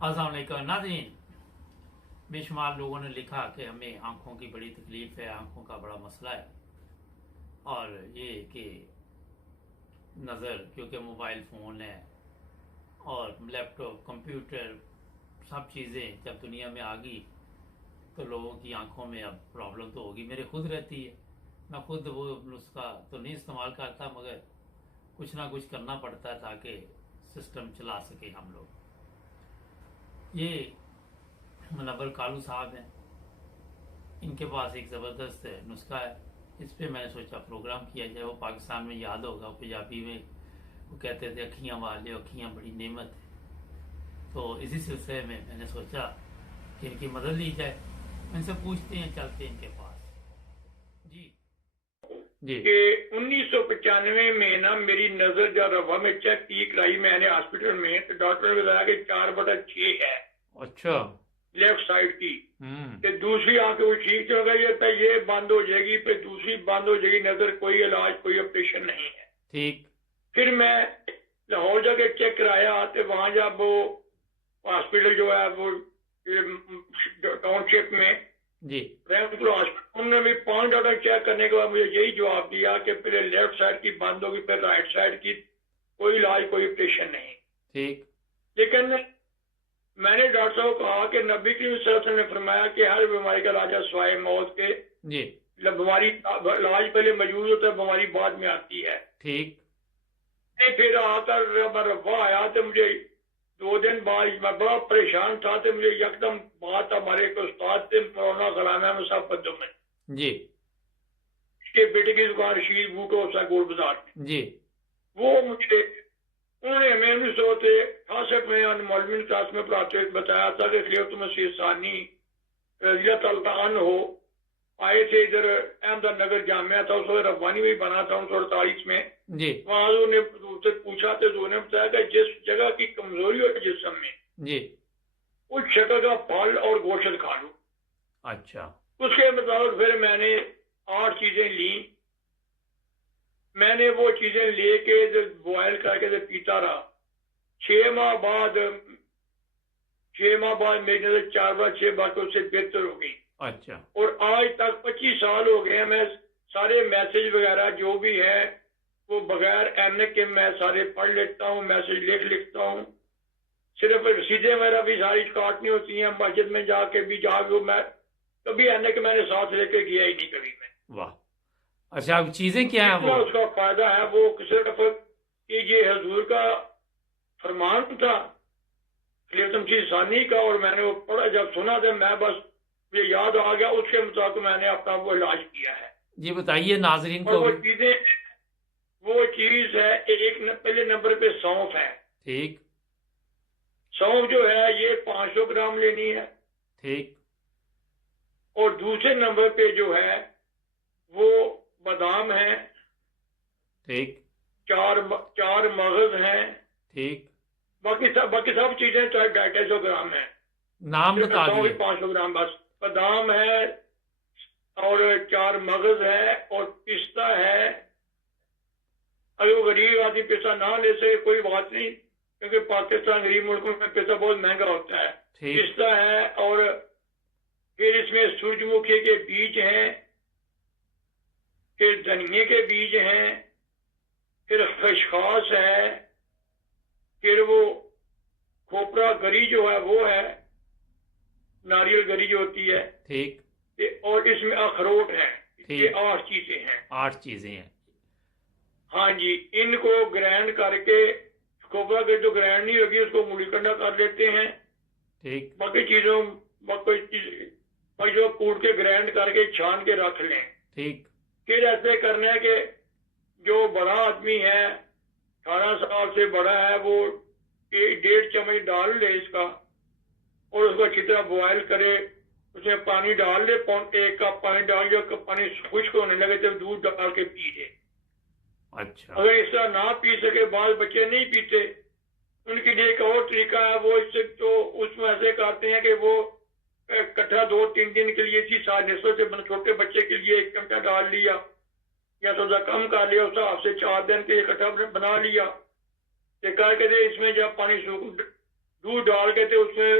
अस्सलाम वालेकुम नाज़रीन। बेशुमार लोगों ने लिखा कि हमें आँखों की बड़ी तकलीफ़ है, आँखों का बड़ा मसला है। और ये कि नज़र, क्योंकि मोबाइल फ़ोन है और लैपटॉप कंप्यूटर सब चीज़ें जब दुनिया में आ गई तो लोगों की आँखों में अब प्रॉब्लम तो होगी। मेरे खुद रहती है, मैं खुद वो नुस्खा तो नहीं इस्तेमाल करता, मगर कुछ ना कुछ करना पड़ता है ताकि सिस्टम चला सके हम लोग। ये मुनव्वर कालू साहब हैं, इनके पास एक ज़बरदस्त नुस्खा है। इस पे मैंने सोचा प्रोग्राम किया जाए। वो पाकिस्तान में याद होगा, पंजाबी में वो कहते थे अखियाँ वाले, अखियाँ बड़ी नेमत है। तो इसी सिलसिले में मैंने सोचा कि इनकी मदद ली जाए। इनसे पूछते हैं, चलते हैं इनके पास। जी जी कि 1995 में ना मेरी नजर जब रवा में चेक की कराई मैंने हॉस्पिटल में, तो डॉक्टर ने बताया कि 4/6 है अच्छा। लेफ्ट साइड की। कि दूसरी आंख वो ठीक चल गई है, तो ये बंद हो जाएगी, फिर दूसरी बंद हो जाएगी नजर, कोई इलाज कोई ऑपरेशन नहीं है। ठीक। फिर मैं लाहौर जाके चेक कराया, तो वहां जब वो हॉस्पिटल जो है वो टाउनशिप में जी उन्होंने भी 5 डॉक्टर चेक करने के बाद मुझे यही जवाब दिया कि पहले लेफ्ट साइड की बंद होगी, फिर राइट साइड की, कोई इलाज कोई ऑपरेशन नहीं। ठीक। लेकिन मैंने डॉक्टर साहब को कहा कि नबी करीम सल्लल्लाहु अलैहि वसल्लम ने फरमाया कि हर बीमारी का इलाज है सिवाय मौत के। जी बीमारी इलाज पहले मौजूद होता है, बीमारी बाद में आती है। ठीक। फिर आकर मैं रब्बा आया तो मुझे 2 दिन बाद मैं बड़ा परेशान था, तो मुझे यकदम बात हमारे एक उस्ताद थे मौलाना गुलाम अहमद साहब बद्दुमन जी के बेटे की दुकान शील बूट हाउस गोल बाजार में। जी वो मुझे उन्होंने हमें 1968 में मौलवी क्लास में पढ़ाते हुए बताया था कि खलीफत मसीह सानी रज़ी अल्लाह अन्हु हो आए थे इधर अहमदनगर जामिया था, उस वक्त रब्बानी भी बना था 1948 में। जी वहां उन्होंने पूछा तो उन्होंने बताया कि जिस जगह की कमजोरी हो जिस्म में जी। उस जगह का फल और गोश्त खा लो। अच्छा। उसके मुताबिक फिर मैंने 8 चीजें ली। मैंने वो चीजें लेके बॉयल करके पीता रहा। 6 माह बाद 6 माह बाद मेरी नजर 4/6 बातों से बेहतर हो गई। अच्छा। और आज तक 25 साल हो गए। मैं सारे मैसेज वगैरह जो भी है वो बगैर एमए के मैं सारे पढ़ लेता हूँ, मैसेज लिखता हूँ। सिर्फ रसीदें वगैरह भी सारी काटनी होती हैं, मस्जिद में जाके भी जाके मैं कभी एमए के मैंने साथ लेके गया ही नहीं कभी मैं। वाह। अच्छा, अब चीजें क्या है वो? उसका फायदा है वो सिर्फ कि ये हजूर का फरमान था खलीफत मसीह सानी का, और मैंने वो पढ़ा जब सुना था मैं बस मुझे याद आ गया, उसके मुताबिक मैंने अपना वो इलाज किया है। जी बताइए नाजरीन और को वो भी। चीजें वो चीज है पहले नंबर पे सौंफ है। ठीक। सौंफ जो है ये 500 ग्राम लेनी है। ठीक। और दूसरे नंबर पे जो है वो बादाम है। ठीक। चार मगज हैं। ठीक। बाकी सब चीजें चाहे 250 ग्राम है। नाम सिर्फ बता सौंफ दिए। 500 ग्राम बस। बादाम है और 4 मगज है और पिस्ता है। अगर वो गरीब आदमी पिस्ता ना ले सके कोई बात नहीं, क्योंकि पाकिस्तान गरीब मुल्कों में पिस्ता बहुत महंगा होता है। ठीक। पिस्ता है और फिर इसमें सूरजमुखी के बीज हैं, फिर धनिये के बीज हैं, फिर खसखस है, फिर वो खोपरा गरी जो है वो है, नारियल गरी जो होती है। ठीक। और इसमें अखरोट है। ये ठीक। 8 चीजें हैं। 8 चीजें हैं। हाँ जी, इनको ग्राइंड करके खोपरा के जो ग्राइंड नहीं होगी उसको मुलीकंडा कर लेते हैं। ठीक। बाकी चीजों जो कूट के ग्राइंड करके छान के रख लें। ठीक। फिर ऐसे करना है कि जो बड़ा आदमी है 18 साल से बड़ा है वो 1.5 चम्मच डाल ले इसका, और उसको अच्छी तरह बॉयल करे। उसमें पानी डाल ले, 1 कप पानी डाल, जब पानी खुश्क होने लगे तो दूध डाल के पी ले। अच्छा। अगर इस तरह ना पी सके, बाल बच्चे नहीं पीते, उनके लिए एक और तरीका है। वो इससे तो उसमें ऐसे करते हैं कि वो इकट्ठा 2-3 दिन के लिए इसी नस्लों से छोटे बच्चे के लिए 1 चमचा डाल लिया या थोड़ा कम कर लिया, उस हिसाब से 4 दिन के इकट्ठा बना लिया। करके इसमें जब पानी دودھ ڈال کے تو اس میں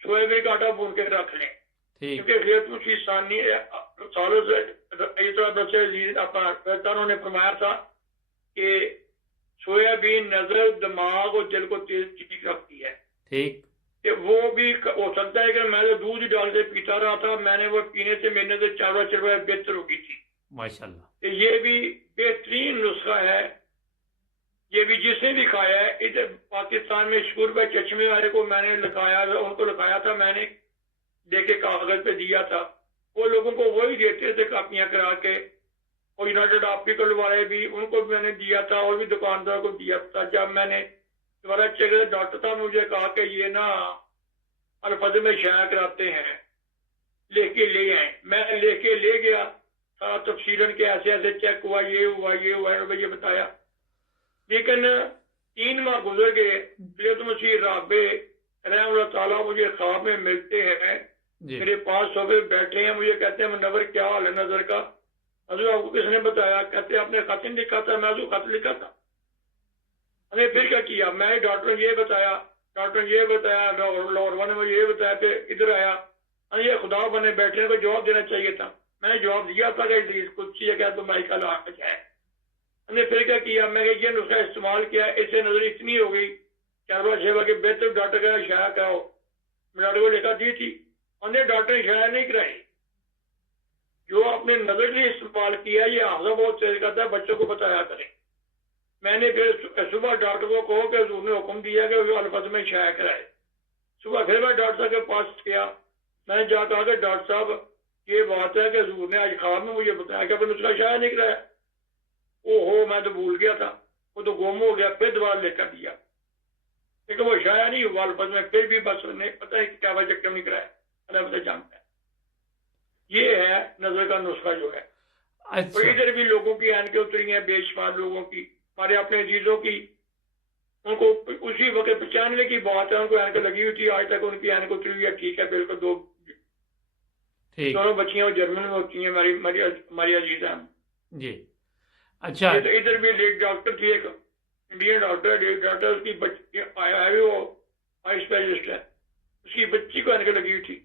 سویابین کا آٹا بھون کے رکھ لیں، ٹھیک کیونکہ خیتوں کی ثانی سالوں سے اس طرح بچے انہوں نے فرمایا تھا کہ سویابین نظر، دماغ اور دل کو تیز ٹھیک رکھتی ہے۔ ٹھیک کہ وہ بھی ہو سکتا ہے کہ میں تو دودھ ہی ڈال کے پیتا رہا تھا، میں نے وہ پینے سے میرے سے چارواں چرواں بہتر ہو گئی تھی۔ ماشاءاللہ، کہ یہ بھی بہترین نسخہ ہے، یہ بھی جس نے بھی کھایا ہے۔ ادھر پاکستان میں شکور بھائی چشمے والے کو میں نے لکھایا، ان کو لکھایا تھا، میں نے دے کے کاغذ پہ دیا تھا، وہ لوگوں کو وہی دیتے تھے کاپیاں کرا کے، اور یونائٹڈ آپٹیکل والے بھی، ان کو بھی میں نے دیا تھا، اور بھی دکاندار کو دیا تھا۔ جب میں نے دوبارہ چیک کیا، ڈاکٹر صاحب نے مجھے کہا کہ یہ نا الفاظ میں شائع کراتے ہیں، لے کے لے آئیں۔ میں لے کے لے گیا، سارا تفصیلاً کے ایسے ایسے چیک ہوا، یہ ہوا یہ ہوا، انہوں نے یہ بتایا۔ لیکن 3 ماہ گزر گئے، سید مسیح رابع رحمہ اللہ تعالیٰ مجھے خواب میں ملتے ہیں، جی میرے پاس صبح بیٹھے ہیں، مجھے کہتے ہیں منور کیا حال ہے نظر کا؟ حضور آپ کو کس نے بتایا؟ کہتے ہیں آپ نے خط نہیں لکھا تھا؟ میں حضور خط لکھا تھا۔ ہم نے پھر کیا کیا؟ میں ڈاکٹر نے یہ بتایا، ڈاکٹر نے یہ بتایا، لاہور نے مجھے یہ بتایا، پھر ادھر آیا، یہ خدا بنے بیٹھنے کو جواب دینا چاہیے تھا۔ میں نے جواب دیا تھا کہ حدیث قدسی ہے کہ تو مائی کا لاحق ہے۔ ہم نے پھر کیا کیا؟ میں یہ نسخہ استعمال کیا، اس سے نظر اتنی ہو گئی، چارواں شیوا کے بہتر ڈاکٹر کا شائع کراؤ، میں ڈاکٹر کو لکھا دی تھی، انہوں نے ڈاکٹر نے شائع نہیں کرائی۔ جو آپ نے نظر کے لیے استعمال کیا، یہ حافظہ بہت تیز کرتا ہے، بچوں کو بتایا کریں۔ میں نے پھر صبح ڈاکٹر کو کہو کہ حضور نے حکم دیا کہ وہ الفاظ میں شائع کرائے۔ صبح پھر میں ڈاکٹر صاحب کے پاس گیا، میں نے جا کہا کہ ڈاکٹر صاحب یہ بات ہے کہ حضور نے آج خواب میں مجھے بتایا کہ نسخہ شائع نہیں کرایا۔ او میں تو بھول گیا تھا، وہ تو گم ہو گیا، پھر دوبارہ لے کر دیا، لیکن وہ شائع نہیں ہوا الفاظ میں، پھر بھی بس نہیں پتہ ہے کہ کیا وجہ کیوں نہیں کرایا، اللہ پتہ جانتا ہے۔ یہ ہے نظر کا نسخہ جو ہے۔ اور اچھا ادھر بھی لوگوں کی اینکیں اتری ہیں، بے شمار لوگوں کی، ہمارے اپنے عزیزوں کی، ان کو اسی وقت 95 کی بات ہے، ان کو اینک لگی ہوئی تھی، آج تک ان کی اینک اتری ہوئی ہے، ٹھیک ہے بالکل۔ ٹھیک دونوں بچیاں جرمن میں ہوتی ہیں، ہماری عزیزاں۔ جی اچھا ادھر بھی ایک ڈاکٹر تھی، ایک انڈین ڈاکٹر، ایک ڈاکٹر اس کی بچی آیا ہے، وہ آئی اسپیشلسٹ ہے، اس کی بچی کو اینک لگی ہوئی تھی۔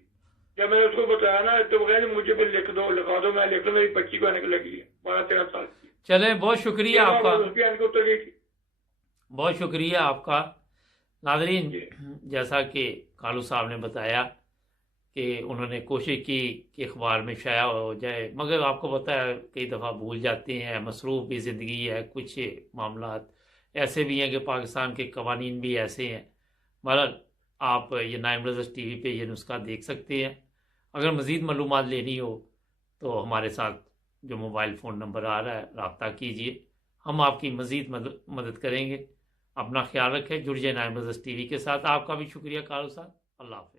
جب میں نے اس کو بتایا نا تو وہ کہا مجھے بھی لکھ دو، لکھا دو، میں لکھ دوں، میری بچی کو اینک لگی ہے 12-13 سال کی۔ چلیں، بہت شکریہ آپ کا، اس کی اینک اتر گئی تھی۔ بہت شکریہ آپ کا۔ ناظرین، جی جیسا کہ کالو صاحب نے بتایا کہ انہوں نے کوشش کی کہ اخبار میں شائع ہو جائے، مگر آپ کو پتہ ہے کئی دفعہ بھول جاتے ہیں، مصروف بھی زندگی ہے، کچھ معاملات ایسے بھی ہیں کہ پاکستان کے قوانین بھی ایسے ہیں۔ بہرحال آپ یہ نائم رزق ٹی وی پہ یہ نسخہ دیکھ سکتے ہیں۔ اگر مزید معلومات لینی ہو تو ہمارے ساتھ جو موبائل فون نمبر آ رہا ہے رابطہ کیجیے، ہم آپ کی مزید مدد کریں گے۔ اپنا خیال رکھیں، جڑ جائیں نائم رزق ٹی وی کے ساتھ۔ آپ کا بھی شکریہ کالو صاحب، اللہ حافظ۔